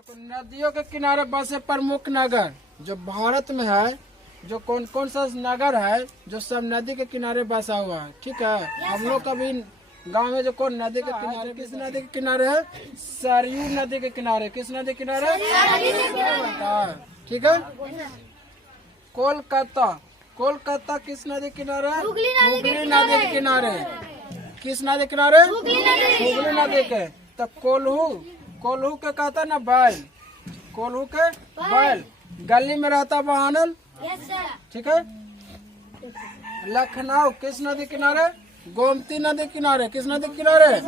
देखो, नदियों के किनारे बसे प्रमुख नगर जो भारत में है, जो कौन कौन सा नगर है जो सब नदी के किनारे बसा हुआ है। ठीक है, हम लोग का भी गांव में जो कौन नदी के किनारे, किस नदी के किनारे है? सरयू नदी के किनारे। किस नदी के किनारे? ठीक है। कोलकाता, कोलकाता किस नदी के किनारे? हुगली नदी के किनारे। किस नदी के किनारे? हुगली नदी के। तो कोल्हू, कोल्हू के कहता ना बैल, कोल्हू के बैल गली में रहता बहानल। ठीक है। लखनऊ किस नदी किनारे? गोमती नदी किनारे। किस नदी किनारे?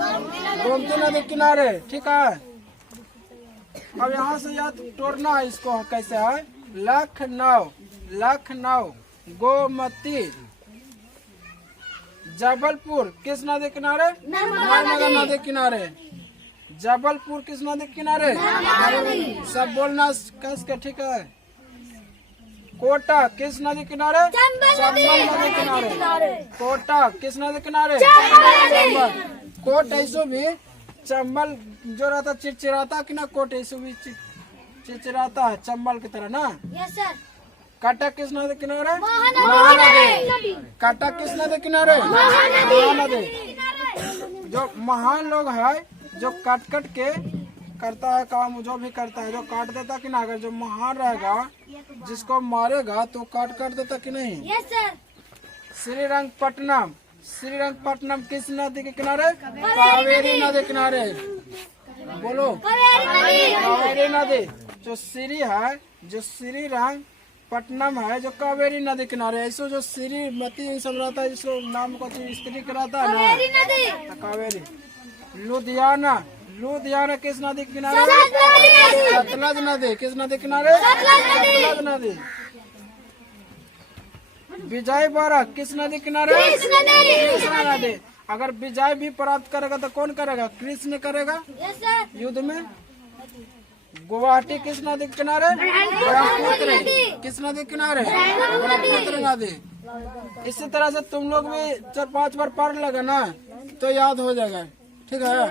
गोमती नदी किनारे। ठीक है। अब यहाँ से याद तोड़ना है इसको, कैसे है? लखनऊ, लखनऊ गोमती। जबलपुर किस नदी किनारे? नर्मदा नदी किनारे। जबलपुर किस नदी किनारे? सब बोलना कस के। ठीक है। कोटा किस नदी किनारे? चंबल नदी किनारे। कोटा किस नदी किनारे? चंबल। कोट ऐसो भी चंबल जो रहता चिड़चिड़ाता कि ना, कोट ऐसो भी चिड़चिड़ाता है चंबल की तरह ना। Yes sir. कटक किस नदी किनारे? महानदी। कटक किस नदी किनारे? महानदी। जो महान लोग है जो कट कट के करता है काम, जो भी करता है, जो काट देता कि ना, अगर जो महान रहेगा जिसको मारेगा तो काट कर देता कि नहीं? Yes sir. श्रीरंगपट्टनम, श्रीरंगपट्टनम किस नदी के किनारे? कावेरी नदी किनारे। बोलो, कावेरी नदी। जो श्री है, जो श्रीरंगपट्टनम है जो कावेरी नदी किनारे। ऐसे जो श्रीमती सब रहता है जिसको नाम को स्त्री कराता है ना, कावेरी। लुधियाना, लुधियाना किस नदी के किनारे? सतलज नदी। किस नदी किनारे? सतलज नदी। विजयवाड़ा किस नदी किनारे? कृष्णा नदी। अगर विजय भी प्राप्त करेगा तो कौन करेगा? कृष्ण करेगा युद्ध में। गुवाहाटी किस नदी के किनारे? ब्रह्मपुत्र। किस नदी के किनारे? ब्रह्मपुत्र नदी। इसी तरह से तुम लोग भी 4-5 बार पढ़ लेगा ना तो याद हो जाएगा। ठीक है।